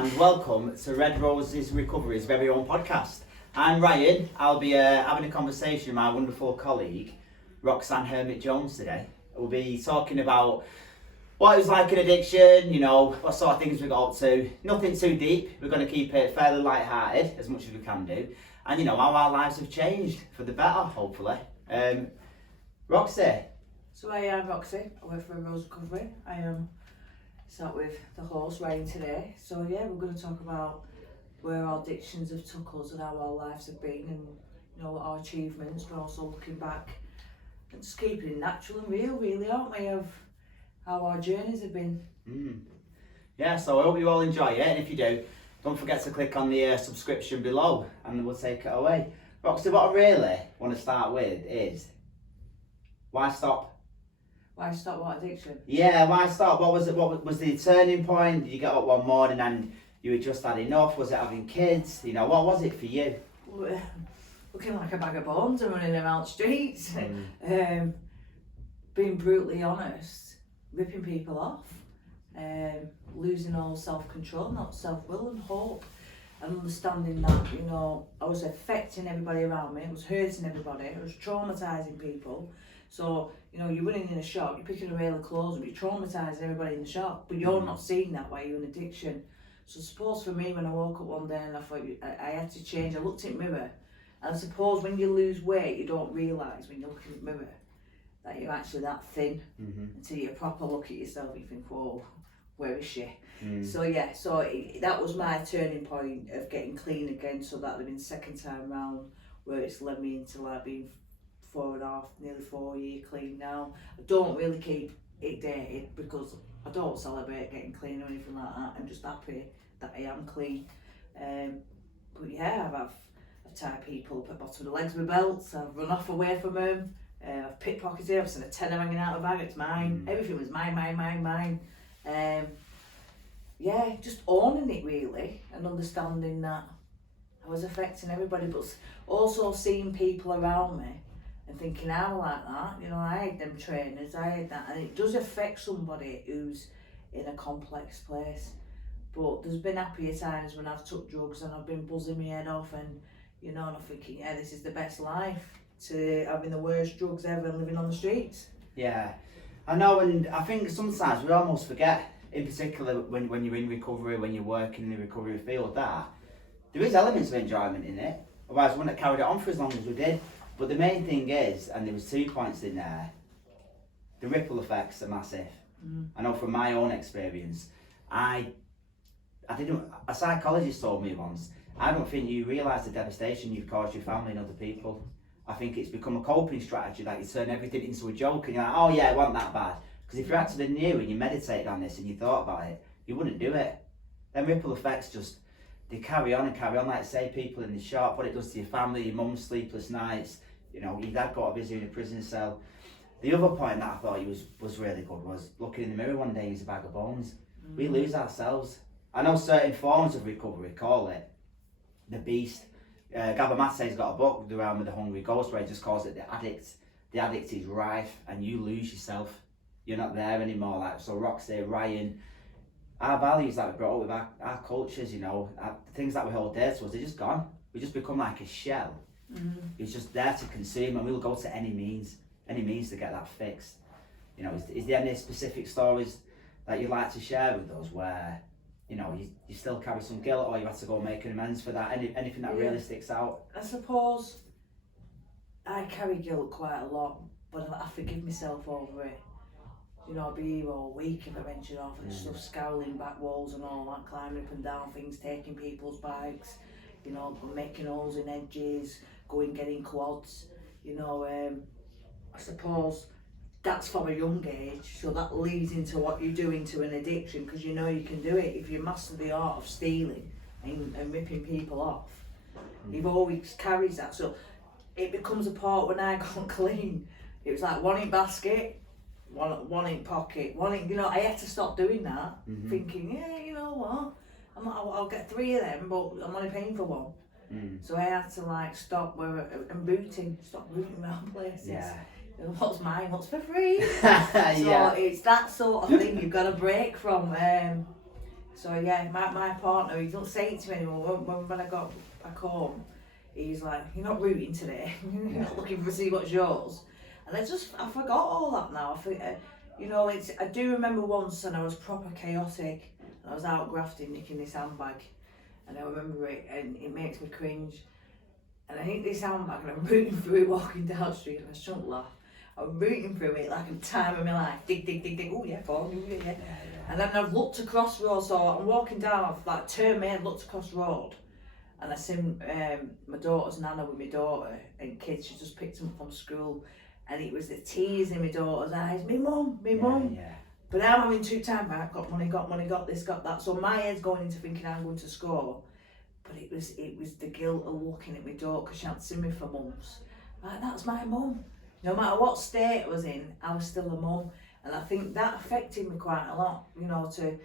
and welcome to RedRoseRecovery's very own podcast. I'm Ryan. I'll be having a conversation with my wonderful colleague, Roxy Jones today. We'll be talking about what it was like in addiction, what sort of things we got up to. Nothing too deep. We're going to keep it fairly light-hearted, as much as we can do. And how our lives have changed for the better, hopefully. Roxy. So I'm Roxy. I work for RedRoseRecovery. I am sat with the host Ryan today. So we're going to talk about where our addictions have took us and how our lives have been, and our achievements, but also looking back and just keeping it natural and real, really, aren't we, of how our journeys have been. Yeah, so I hope you all enjoy it, and if you do, don't forget to click on the subscription below and we'll take it away. Roxy, what I really want to start with is, why stop? Why stop what addiction? Yeah, why stop? What was it? What was the turning point? Did you get up one morning and you had just had enough? Was it having kids? What was it for you? Looking like a bag of bones and running around the streets. Being brutally honest, ripping people off, losing all self-control, not self-will and hope, and understanding that, I was affecting everybody around me, I was hurting everybody, I was traumatising people. So, you're running in a shop, you're picking a rail of clothes and you're traumatising everybody in the shop, but you're not seeing that while you're in addiction. So suppose for me, when I woke up one day and I thought I had to change, I looked in the mirror, and I suppose when you lose weight, you don't realise when you're looking in the mirror that you're actually that thin, until you proper look at yourself, you think, whoa, where is she? So that was my turning point of getting clean again, so that would have been the second time round where it's led me into like being 4.5, nearly 4 year clean now. I don't really keep it dated because I don't celebrate getting clean or anything like that. I'm just happy that I am clean. But yeah, I've tied people up at the bottom of the legs with belts, I've run off away from them, I've pickpocketed, I've seen a tenner hanging out of the bag, it's mine. Everything was mine. Just owning it really, and understanding that I was affecting everybody, but also seeing people around me and thinking, I'm like that, I had them trainers, I had that, and it does affect somebody who's in a complex place. But there's been happier times when I've took drugs and I've been buzzing my head off, and and I'm thinking, yeah, this is the best life, to having the worst drugs ever and living on the streets. Yeah, I know, and I think sometimes we almost forget, in particular when you're in recovery, when you're working in the recovery field, that there is elements of enjoyment in it, otherwise we wouldn't have carried it on for as long as we did. But the main thing is, and there was 2 points in there, the ripple effects are massive. I know from my own experience, a psychologist told me once, I don't think you realise the devastation you've caused your family and other people. I think it's become a coping strategy, that you turn everything into a joke and you're like, oh yeah, it wasn't that bad. Because if you actually knew and you meditated on this and you thought about it, you wouldn't do it. Then ripple effects they carry on, like say people in the shop, what it does to your family, your mum's sleepless nights, your dad got a busy in a prison cell. The other point that I thought was really good was looking in the mirror one day and he's a bag of bones. We lose ourselves. I know certain forms of recovery call it the beast. Gabor Mate's got a book, The Realm of the Hungry Ghost, where he just calls it the addict. The addict is rife and you lose yourself. You're not there anymore. So Roxy, Ryan, our values that we brought up with our cultures, the things that we hold dear to us, they're just gone. We just become like a shell. It's just there to consume, and we'll go to any means to get that fixed. Is there any specific stories that you'd like to share with us where you still carry some guilt, or you had to go make an amends for that? Anything that really sticks out? I suppose I carry guilt quite a lot, but I forgive myself over it. I'll be here all week if I venture off and stuff, scowling back walls and all that, climbing up and down things, taking people's bikes, making holes in edges, getting quads. I suppose that's from a young age, so that leads into what you do into an addiction, because you can do it if you master the art of stealing and ripping people off. You've always carries that, so it becomes a part. When I got clean, it was like one in basket, one in pocket, one in, I had to stop doing that, thinking, yeah, you know what, I'll get 3 of them, but I'm only paying for 1. So I had to stop stop booting around places. Yeah. What's mine, what's for free? So it's that sort of thing you've got to break from. So yeah, my partner, he don't say it to me anymore. When I got back home, he's like, "You're not rooting today. You're not looking to see what's yours." And I forgot all that now. I do remember once, and I was proper chaotic. And I was out grafting, nicking this handbag, and I remember it, and it makes me cringe. And I hit this handbag, and I'm rooting through it, walking down the street, and I shouldn't laugh. I'm rooting through it like a time of my life. Dig, dig, dig, dig. Oh yeah, fall. Yeah. And then I've looked across road, so I'm walking down, I've like turned my head, looked across road, and I seen my daughter's nana with my daughter and kids. She just picked them up from school, and it was the tears in my daughter's eyes. Me mum. Yeah. But now I'm having two times. I've got money, got this, got that. So my head's going into thinking I'm going to score, but it was the guilt of looking at my daughter because she hadn't seen me for months. Like, that's my mum. No matter what state I was in, I was still a mum. And I think that affected me quite a lot, to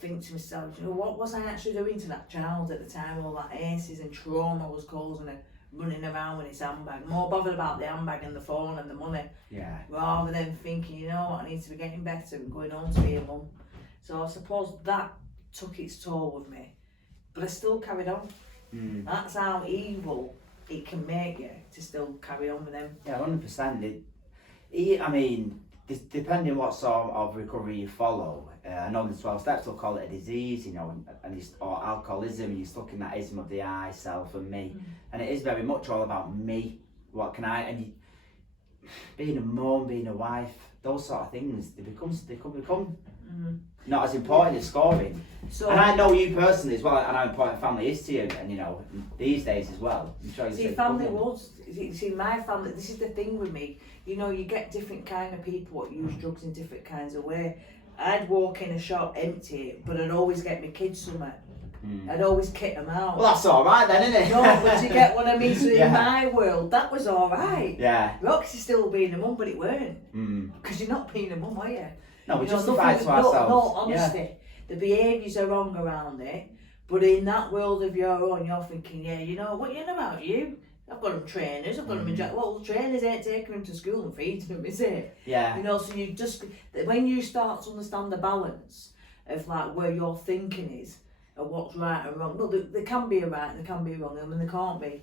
think to myself, what was I actually doing to that child at the time? All that aces and trauma was causing her, running around with his handbag, more bothered about the handbag and the phone and the money, rather than thinking, I need to be getting better and going on to be a mum. So I suppose that took its toll with me, but I still carried on. That's how evil it can make you, to still carry on with them. Yeah, 100%. Depending what sort of recovery you follow, I know the 12 steps will call it a disease, or alcoholism, you're stuck in that ism of the I, self and me. And it is very much all about me. What can I, being a mum, being a wife, those sort of things, they could become not as important as scoring. So, and I know you personally as well, and how important family is to you, and these days as well. I'm sure my family, this is the thing with me, you get different kind of people that use drugs in different kinds of way. I'd walk in a shop empty, but I'd always get my kids somewhere. I'd always kick them out. Well, that's alright then, isn't it? No, but you get what I mean? So in my world, that was alright. Yeah. Roxy still being a mum, but it weren't. Because you're not being a mum, are you? No, we justify it to ourselves. No, honestly. The behaviours are wrong around it, but in that world of your own, you're thinking, what about you? I've got them trainers, I've got them in well, trainers ain't taking them to school and feeding them, is it? Yeah. So you just, when you start to understand the balance of like where your thinking is, and what's right and wrong, there can be a right and there can be a wrong, and there can't be.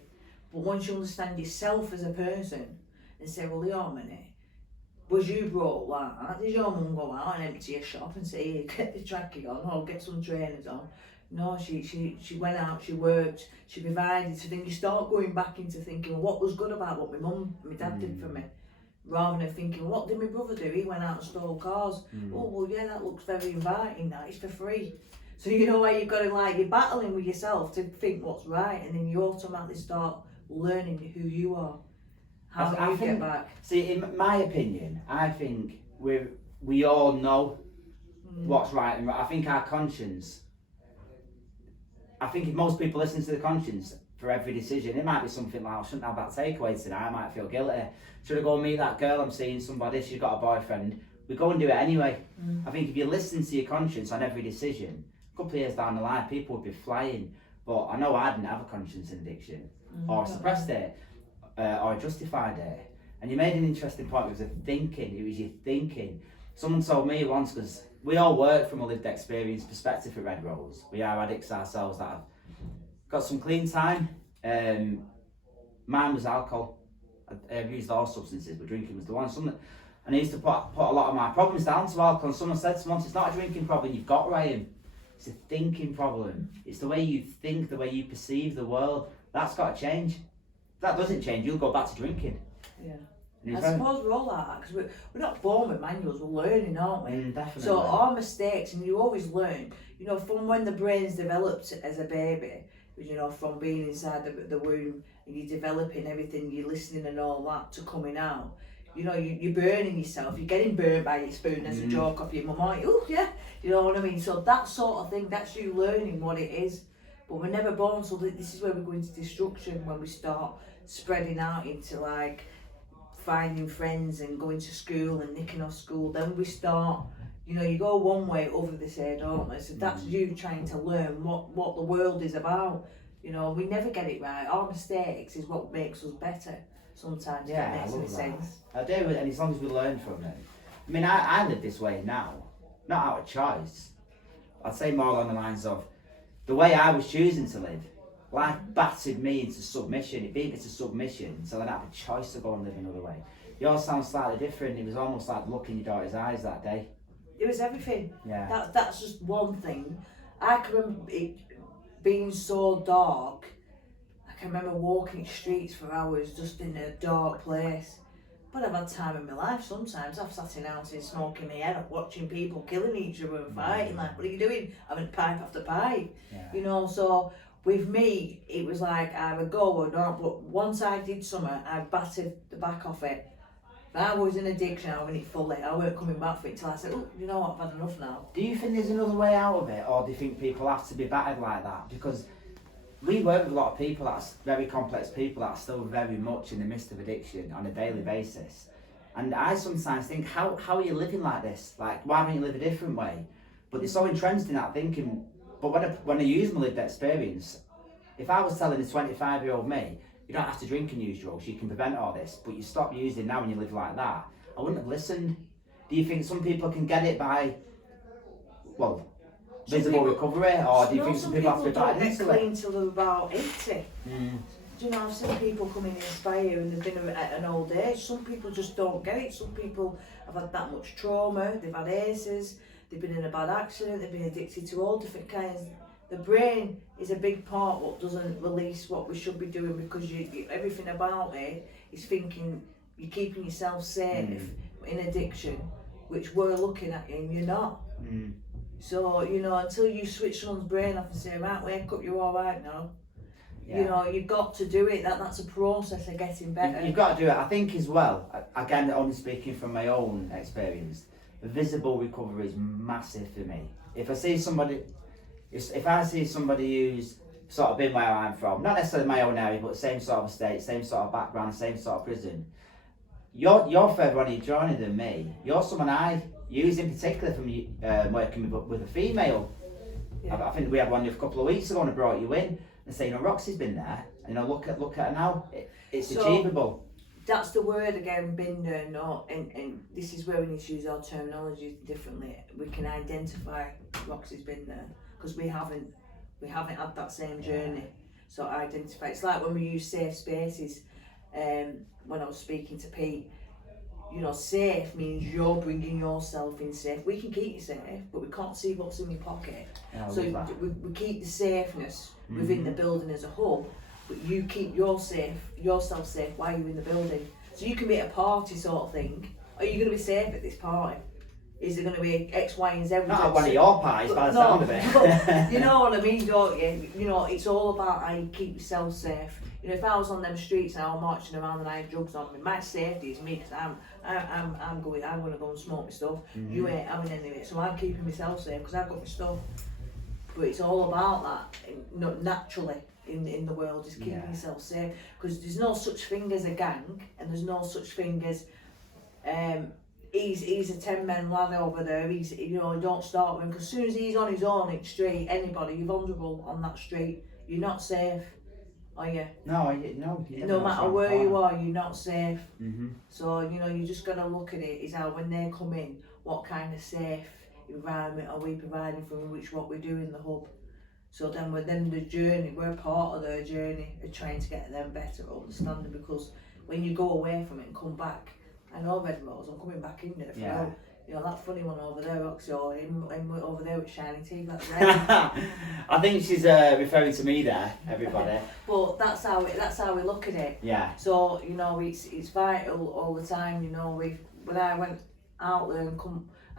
But once you understand yourself as a person and say, well, wait a minute, was you brought like that? Did your mum go out and empty a shop and say, here, get the tracking on, or get some trainers on? No, she went out, she worked, she provided. So then you start going back into thinking, well, what was good about what my mum and my dad did for me? Rather than thinking, what did my brother do? He went out and stole cars. Oh, well, yeah, that looks very inviting, that is for free. So where you've got to you're battling with yourself to think what's right, and then you automatically start learning who you are. How do you get back? See, in my opinion, I think we all know what's right and right. I think our conscience, if most people listen to the conscience for every decision, it might be something like, I shouldn't have that takeaway today, I might feel guilty. Should I go and meet that girl, I'm seeing somebody, she's got a boyfriend. We go and do it anyway. I think if you listen to your conscience on every decision, a couple of years down the line, people would be flying. But I know I didn't have a conscience and addiction, or suppressed it, or justified it. And you made an interesting point with the thinking. It was your thinking. Someone told me once, because we all work from a lived experience perspective at Red Rose. We are addicts ourselves that have got some clean time. Mine was alcohol. I've used all substances, but drinking was the one. And I used to put a lot of my problems down to alcohol. And someone said to me once, it's not a drinking problem you've got, Ryan. It's a thinking problem. It's the way you think, the way you perceive the world. That's got to change. If that doesn't change, you'll go back to drinking. Yeah. I suppose we're all like that, because we're not born with manuals, we're learning, aren't we? Definitely. So our mistakes, and you always learn, from when the brain's developed as a baby, from being inside the womb, and you're developing everything, you're listening and all that, to coming out. You're burning yourself, you're getting burnt by your spoon as a joke off your mum, aren't you? Oh yeah, you know what I mean? So that sort of thing, that's you learning what it is. But we're never born, so this is where we go into destruction, when we start spreading out into finding friends and going to school and nicking off school. Then we start, you go one way, over this say, don't we? So that's you trying to learn what the world is about. We never get it right. Our mistakes is what makes us better sometimes. Yeah, it makes any sense. I do, and as long as we learn from it. I mean, I live this way now, not out of choice, I'd say more along the lines of the way I was choosing to live. Life battered me into submission. It beat me to submission, so then I had a choice to go and live another way. Yours sounds slightly different. It was almost like looking in your daughter's eyes that day. It was everything. Yeah. That's just one thing. I can remember it being so dark. I can remember walking streets for hours just in a dark place. But I've had time in my life sometimes. I've sat in houses smoking my head up, watching people killing each other and fighting. Like, what are you doing? Having pipe after pipe. Yeah. You know, so with me, it was like I would go or not. But once I did something, I battered the back off it. If I was in addiction, I went it fully. I weren't coming back for it till I said, oh, you know what, I've had enough now. Do you think there's another way out of it, or do you think people have to be battered like that? Because we work with a lot of people that's very complex people that are still very much in the midst of addiction on a daily basis. And I sometimes think, how are you living like this? Like, why don't you live a different way? But it's so entrenched in that thinking. But when I use my lived experience, if I was telling a 25-year-old me, you don't have to drink and use drugs, you can prevent all this, but you stop using now and you live like that, I wouldn't have listened. Do you think some people can get it by, well, visible recovery, or do you think some people have to be battered into it? Some people don't get clean till they're about 80. Do you know, I've seen people come in and inspire and they've been at an old age. Some people just don't get it. Some people have had that much trauma, they've had ACEs, they've been in a bad accident, they've been addicted to all different kinds. The brain is a big part what doesn't release what we should be doing, because everything about it is thinking you're keeping yourself safe in addiction, which we're looking at and you're not. So, you know, until you switch someone's brain off and say, right, wake up, you're all right now. Yeah. You know, you've got to do it. That's a process of getting better. You've got to do it. I think as well, again, only speaking from my own experience, the visible recovery is massive for me. If I see somebody who's sort of been where I'm from, not necessarily my own area, but same sort of estate, same sort of background, same sort of prison, you're further on your journey than me. You're someone I use in particular from working with a female. Yeah. I think we had one a couple of weeks ago and I brought you in and saying, you know, Roxy's been there, and you know, look at her now. It's achievable. That's the word again, been there, no, and this is where we need to use our terminology differently. We can identify Roxy's been there, because we haven't had that same journey. So identify. It's like when we use safe spaces. When I was speaking to Pete, you know, safe means you're bringing yourself in safe. We can keep you safe, but we can't see what's in your pocket. So we keep the safeness within the building as a whole, but you keep yourself safe while you're in the building. So you can be at a party sort of thing. Are you going to be safe at this party? Is there going to be X, Y, and Z? Not at one of your parties, by the sound of it. You know what I mean, don't you? You know, it's all about how you keep yourself safe. You know, if I was on them streets and I was marching around and I had drugs on me, my safety is me, because I'm going to go and smoke my stuff. You ain't having any of it, so I'm keeping myself safe because I've got my stuff. But it's all about that, naturally in the world, is keeping yourself safe, because there's no such thing as a gang, and there's no such thing as he's a 10-man lad over there. He's, you know, don't start with him, because as soon as he's on his own in the street, anybody, you're vulnerable on that street. You're not safe, are you? No. No matter where you are, you're not safe. So, you know, you just got to look at it, is how when they come in, what kind of safe environment are we providing for them, which what we do in the hub. So then the journey, we're part of their journey of trying to get them better understanding, because when you go away from it and come back, I know Red Rose, I'm coming back in there. Yeah. You know, that funny one over there, Roxy, or him over there with shiny teeth, that's red. I think she's referring to me there, everybody. But that's how we look at it. Yeah. So, you know, it's vital all the time, you know, when I went out there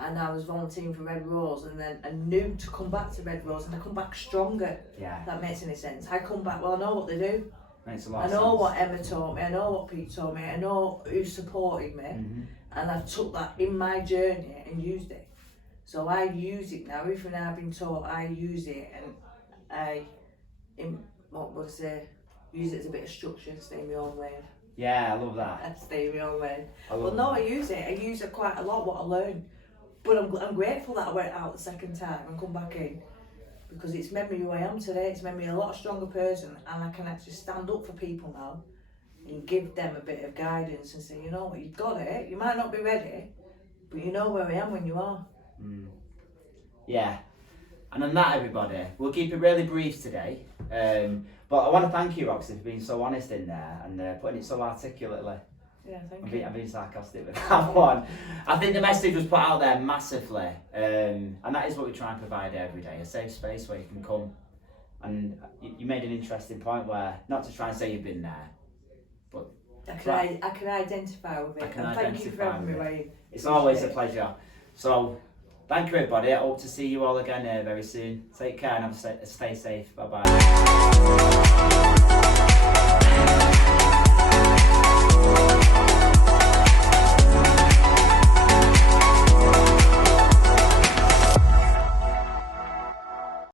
and I was volunteering for Red Rose, and then I knew to come back to Red Rose, and I come back stronger. Yeah. If that makes any sense. I come back, well, I know what they do. Makes a lot of sense. I know what Emma taught me, I know what Pete taught me, I know who supported me, and I took that in my journey and used it. So I use it now, everything I've been taught, I use it, and I, use it as a bit of structure, stay in my own lane. Yeah, I love that. I stay in my own lane. I use it quite a lot, what I learned. But I'm grateful that I went out the second time and come back in, because it's made me who I am today. It's made me a lot stronger person, and I can actually stand up for people now and give them a bit of guidance and say, you know what, you've got it. You might not be ready, but you know where I am when you are. Yeah. And on that, everybody, we'll keep it really brief today. But I want to thank you, Roxy, for being so honest in there and putting it so articulately. Yeah, thank you. I'm being sarcastic with that one. I think the message was put out there massively, and that is what we try and provide every day, a safe space where you can come. And you made an interesting point where, not to try and say you've been there, but I can identify with it. And thank you for having me, Wayne. It's always a pleasure. So, thank you everybody. I hope to see you all again very soon. Take care and stay safe. Bye bye.